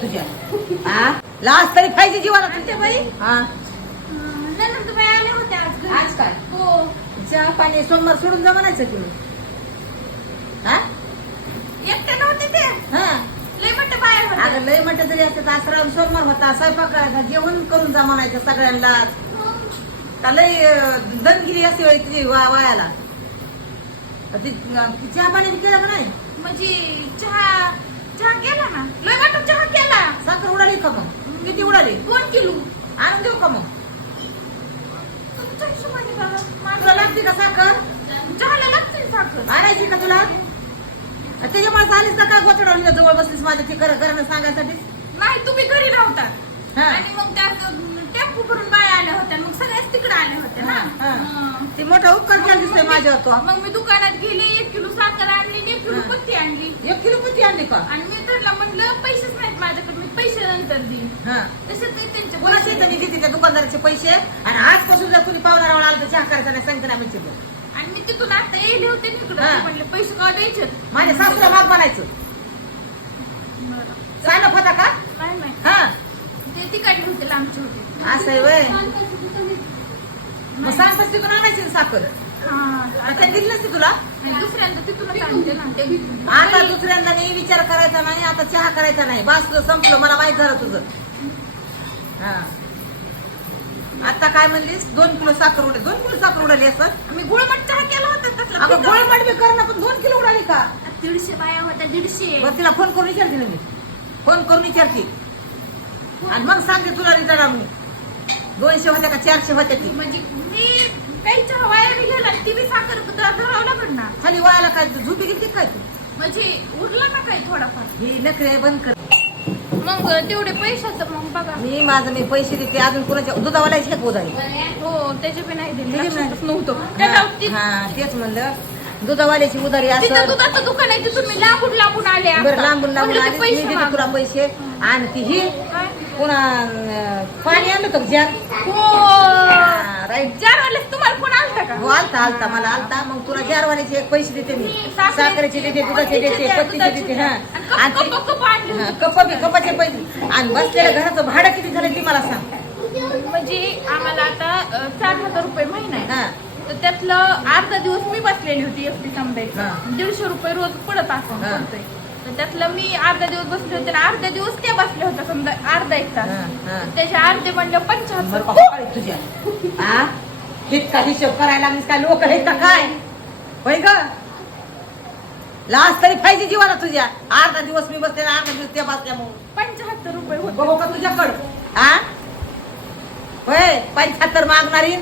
तुझ्या. हा लास्ट तरी पाहिजे जीवाला तुझ्या. बाई. हा नंतर बाई आले होते आज घरी. आज काय? हो. चहा पाणी सोमवार सोडून जा म्हणायचं तुम्ही हा? एकट्या नव्हते ते. हा. लय मोठे बाहेर होते. अगं लय म्हटलं तरी सोमवार होता स्वयंपाक करायचा जेवण करून जा म्हणायचं सगळ्यांनाच का लय अं, असे वेळी तुझी वा वायाला. ती ती चहा पाणी बी केलं का नाही? म्हणजे चहा का मग? किती उडाली दोन किलो आणून देऊ का मग? तुमच्या हिशोबाने बघा. तुला माझं लागते का साखर? चहाला लागते साखर. आणायची का तुला? त्याच्यामुळे आलीस ना काय गोचडवली जवळ बसलीस माझ्या ती कर करणं सांगायसाठी? नाही तुम्ही घरी नव्हता. हा. आणि मग त्यात टेम्पो भरून बाया आल्या होत्या मग सगळ्याच तिकडे आल्या होत्या ना. हा, हा. हं. ती मोठा उपकार केला दिसतोय माझ्यावर तो. मग मी दुकानात गेली एक किलो साखर आणली आणि एक किलो हा. पत्ती आणली. एक किलो पत्ती आणली का? आणि मी त्यांना म्हणलं पैसेच नाहीत माझ्याकडे मी पैसे नंतर देईन हा. ते त्यांचे कोणाचे पैसे. देते त्या दुकानदाराचे पैसे? आणि आजपासून जर कुणी पाहुणा रावळा आला तर चहा करायचा नाही सांगते म्हणजे आणि मी तिथून आता येले होते हा. ते म्हणले पैसे का द्यायचे माझ्या सासूला माग बनायचं सांगत होता का? नाही नाही. हा. ते तिकडले होते लांबचे होते. असं आहे वय. मग सांगताच तिथून आणायची ना साखर? हा. तुला? दुसऱ्यांदा तिथूनच आणते ना ते आता दुसऱ्यांदा नाही विचार करायचा नाही आता चहा करायचा नाही. बस तुझं संपलं. मला माहीत झालं तुझं. हा. आता काय म्हणलीस? दोन किलो साखर उडे दोन किलो साखर उडाली असं? मी गुळमट चहा केला होता तसला. अगं. गोळमट बी कर ना पण दोन किलो उडाली का? दीडशे बाया होत्या दीडशे. बरं तिला फोन करून विचारते ना मी. फोन करून विचारते. आणि मग सांगते तुला रिटर्न आणून. दोनशे होत्या का चारशे होत्या ती? म्हणजे मी चहा वाया गेला ती बी साखर धरावं लागत ना. खाली वायाला काय तू झोपी गेली काय तू? म्हणजे उरला ना काही थोडाफार. ही नखरे बंद कर. मग तेवढे पैशाचं मग बघा. मी माझं मी पैसे देते अजून कोणाच्या दुधावाला एक उधारी हो त्याचे बी नाही दिले. दिली नाही. लक्षातच नव्हतं. त्या हा तेच म्हणलं. दुधावाल्याची उधारी तिथं असं दुधाचं दुकान आहे तिथून मी लांबून लांबून आले आता. बरं लांबून लांबून म्हणलं आली. मी पैसे देते माग. तुला पैसे. आणि ती ही काय? पुन्हा अं, पाणी आणलं तर हो राईट जारवालेच तुम्हाला फोन आलता का हो आलता आलता मला आलता. मग तुला जारवाण्याचे एक पैसे देते मी. साखरेचे, देते दुधाचे देते पत्तीचे देते. हा. आणि कप- होते. बी कपाचे पैसे. आणि बसलेल्या घराचं भाडं किती झालं ते मला सांग. म्हणजे आम्हाला आता चार हजार रुपये महिना आहे. तर त्यातलं अर्धा दिवस मी बसलेली होती एसटी हा. समजायचं दीडशे रुपये रोज पडत असं. पडतंय तर त्यातलं मी अर्धा दिवस बसले होते आणि अर्धा दिवस त्या बसल्या होत्या समजा अर्धा एक तास. हा, हा. त्याचे अर्धे म्हणलं आहेत तुझ्या. हा इतका हिशोब करायला लागलीस काय लोक आहेत का काय? होय ग? लास्ट तरी पाहिजे जीवाला तुझ्या. अर्धा दिवस मी बसले अर्धा दिवस त्या बसल्यामुळे पंच्याहत्तर रुपये होते. बघू का तुझ्याकडं. हा होय पंच्याहत्तर मागणारी.